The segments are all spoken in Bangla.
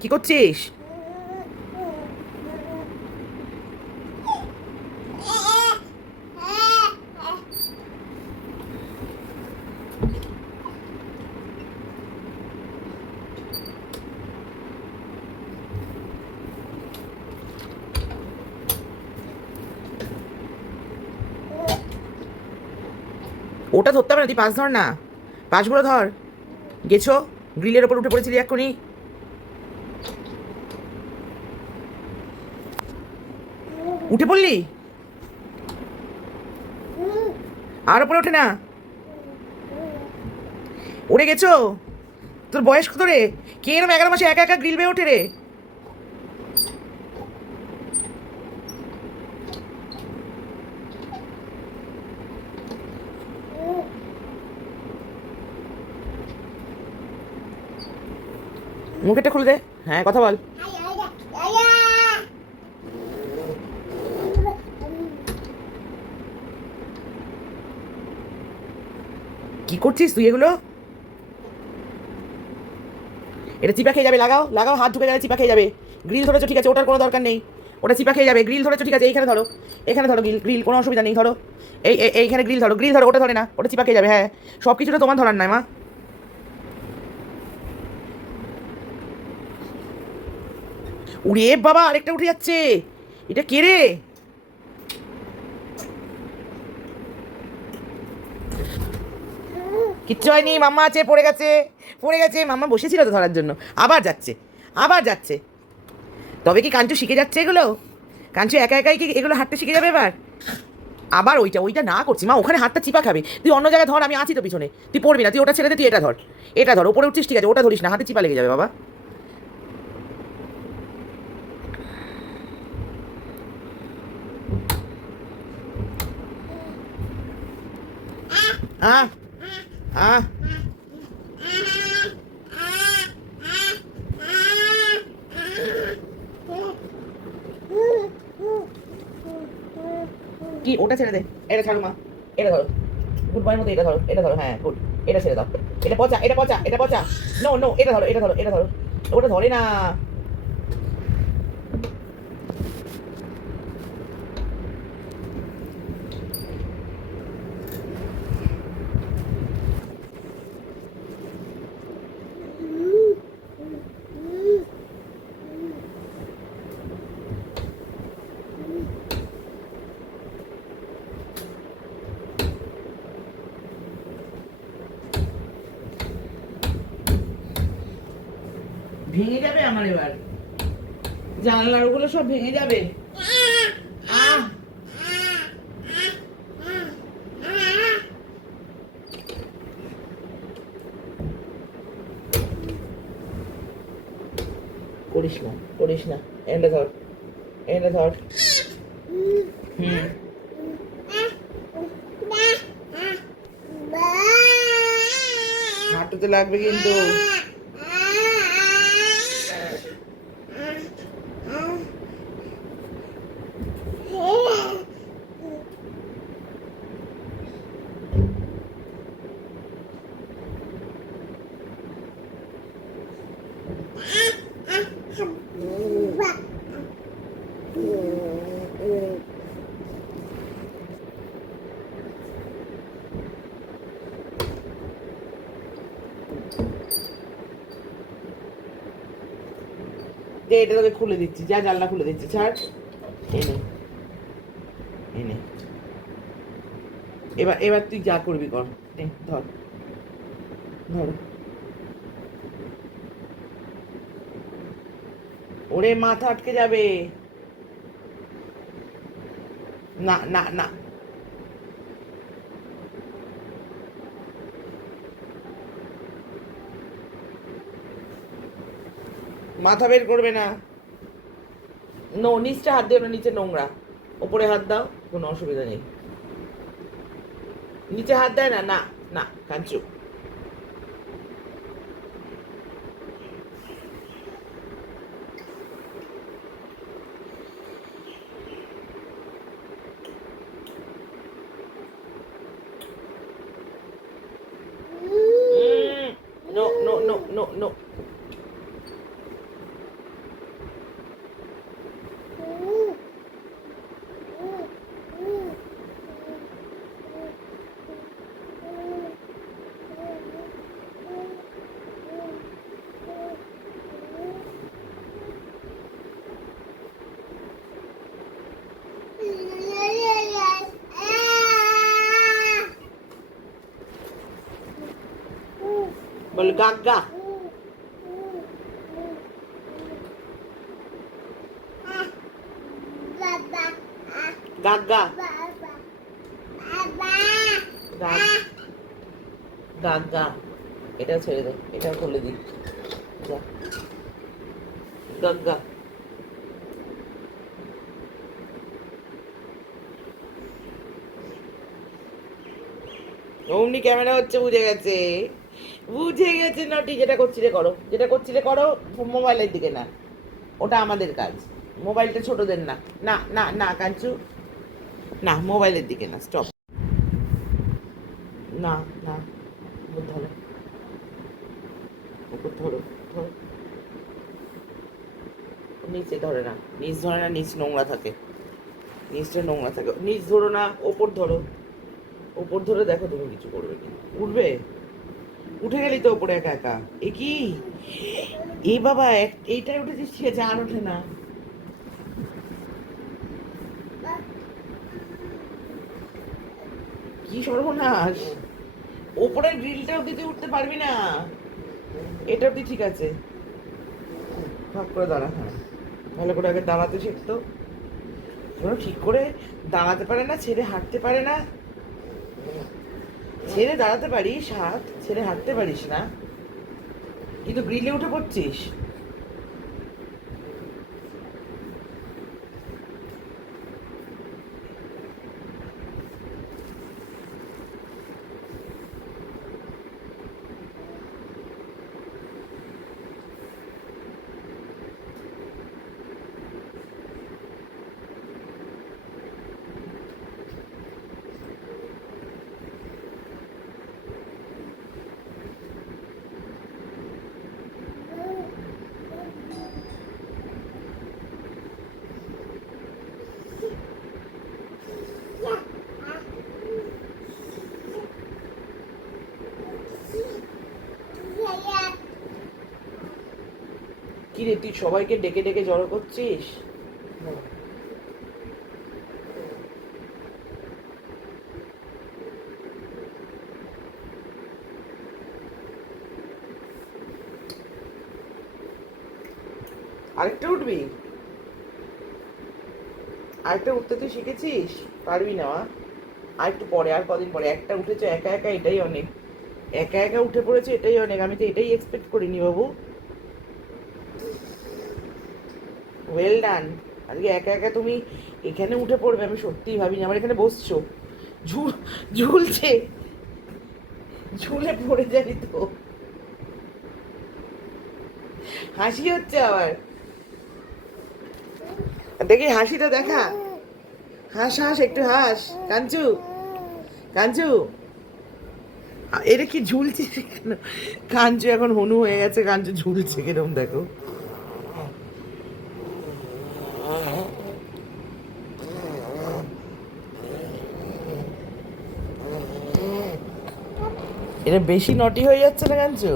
কি করছিস? ওটা ধরতে হবে না, তুই পাশ ধর না, পাশগুলো ধর। গেছো, গ্রিলের ওপর উঠে পড়েছিলি এক্ষুনি। উঠে পড়লি? আর ওপরে ওঠে না? উড়ে গেছো? তোর বয়স কত রে? কে এরম 11 মাসে একা একা গ্রিল বেয়ে ওঠে রে? মুখেরটা খুলে দে। হ্যাঁ, কথা বল। কি করছিস তুই এগুলো? এটা চিপা খেয়ে যাবে, লাগাও লাগাও, হাত ঢুকে গেলে চিপা খেয়ে যাবে। গ্রিল ধরেছো ঠিক আছে, ওটার কোনো দরকার নেই। ওটা চিপা খেয়ে যাবে। গ্রিল ধরেছো ঠিক আছে, এইখানে ধরো, এখানে ধরো গ্রিল, গ্রিল কোনো অসুবিধা নেই, ধরো। এইখানে গ্রিল ধরো, গ্রিল ধরো, ওটা ধরে না, ওটা চিপা খেয়ে যাবে। হ্যাঁ, সব কিছুটা তোমার ধরার নাই মা। উড়ে বাবা, আরেকটা উঠে যাচ্ছে। এটা কে রে? কিচ্ছু হয়নি, মাম্মা আছে, পড়ে গেছে, পড়ে গেছে। মাম্মা বসেছিল তো ধরার জন্য। আবার যাচ্ছে, আবার যাচ্ছে। তবে কি কাঞ্চু শিখে যাচ্ছে এগুলো? কাঞ্চু একা একাই কি এগুলো হাঁটতে শিখে যাবে এবার? আবার ওইটা ওইটা না করছি মা, ওখানে হাতটা চিপা খাবে। তুই অন্য জায়গায় ধর, আমি আছি তো পিছনে। তুই পড়বি না, তুই ওটা ছেড়ে দে, তুই এটা ধর। এটা ধর, ওপরে উঠছিস ঠিক আছে, ওটা ধরিস না, হাতে চিপা লেগে যাবে বাবা। আহ আহ কি, ওটা ছেড়ে দে। এটা ছাড়ো মা, এটা ধরো। গুড বয়ের মধ্যে এটা ধরো, এটা ধরো, হ্যাঁ গুড। এটা ছেড়ে দাও। এটা পচা, এটা পচা, এটা পচা। নো নো, এটা ধরো, এটা ধরো, এটা ধরো। ওটা ধরে না। ভেঙে যাবে আমার এবার, জানলার ওগুলো সব ভেঙে যাবে। আহ করিস না, করিস না। এটা ধর, এটা ধর। হুম। হাঁটুতে লাগবে কিন্তু। যে এটা তোকে খুলে দিচ্ছি, যা জানলা খুলে দিচ্ছি, ছাড়। এনে, এনে। এবার এবার তুই যা করবি কর। ধর, ধর। ওরে মাথা আটকে যাবে। না না না, মাথা বের করবে না। নো, নিচটা হাত দিও না, নিচে নোংরা। ওপরে হাত দাও, কোনো অসুবিধা নেই। নিচে হাত দেয় না, না। না Kanchu. No no no no no. গাগা গাগা গাগা এটা ছেড়ে দে, এটা খুলে দিই। গাগা অমনি ক্যামেরা হচ্ছে, বুঝে গেছে, বুঝে গেছে। নটি যেটা করছিলে করো, যেটা করছিলে করো, মোবাইলের দিকে না, ওটা আমাদের কাজ। মোবাইলটা ছোটদের না, না না না কাঞ্চু, না মোবাইলের দিকে না, স্টপ। না না ধরো, ওপর ধরো, ধরো, নিচে ধরে না, নিচ ধরে না, নিচ নোংরা থাকে, নিচটা নোংরা থাকে, নিচ ধরো না, ওপর ধরো, ওপর ধরে দেখো তুমি কিছু করবে কি, উঠবে, উঠে গেলি তো ওপরে একা একা। এ কি এ বাবা, এইটাই উঠেছিস, ঠিক আছে, আর ওঠে না। কি সর্বনাশ, ওপরের গ্রিলটা অব্দি তুই উঠতে পারবি না, এটা অব্দি ঠিক আছে। ভাগ করে দাঁড়া, হ্যাঁ ভালো করে আগে দাঁড়াতে শিখতো, ঠিক করে দাঁড়াতে পারে না, ছেড়ে হাঁটতে পারে না। ছেড়ে দাঁড়াতে পারিস হাত, ছেড়ে হাঁটতে পারিস না, কিন্তু গ্রিলে উঠে পড়ছিস। কি রে, তুই সবাইকে ডেকে ডেকে জড়ো করছিস? আরেকটা উঠবি, আরেকটা উঠতে তুই শিখেছিস, পারবি না? আর একটু পরে, আর কদিন পরে। একটা উঠেছে একা একা, এটাই অনেক। একা একা উঠে পড়েছে, এটাই অনেক। আমি তো এটাই এক্সপেক্ট করিনি বাবু। Well done. আজকে একা একা তুমি এখানে উঠে পড়বে আমি সত্যিই ভাবিনি। আমার এখানে বসছো, ঝুলছে, ঝুলে পড়ে যাবি তো। হাসি হচ্ছে আবার, দেখি হাসিটা দেখা, হাস হাস, একটু হাস কাঞ্চু, কাঞ্চু। এটা কি ঝুলছে কেন? কাঞ্চু এখন হনু হয়ে গেছে, কাঞ্চু ঝুলছে কিরম দেখো। এটা বেশি নটি হয়ে যাচ্ছে না কাঞ্চু?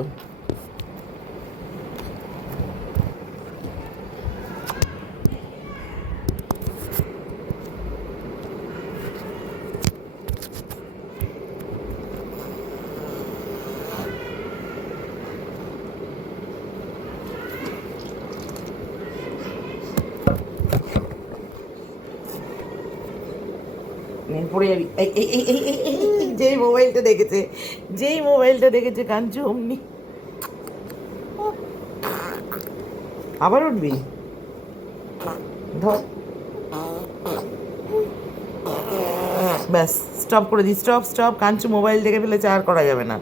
পড়ে যাবি। যেই মোবাইলটা দেখেছে, যেই মোবাইলটা দেখেছে কাঞ্চু অমনি। আবার উঠবি, ধর, ব্যাস স্টপ করে দিই, স্টপ স্টপ। কাঞ্চু মোবাইল দেখে ফেলেছে, আর করা যাবে না।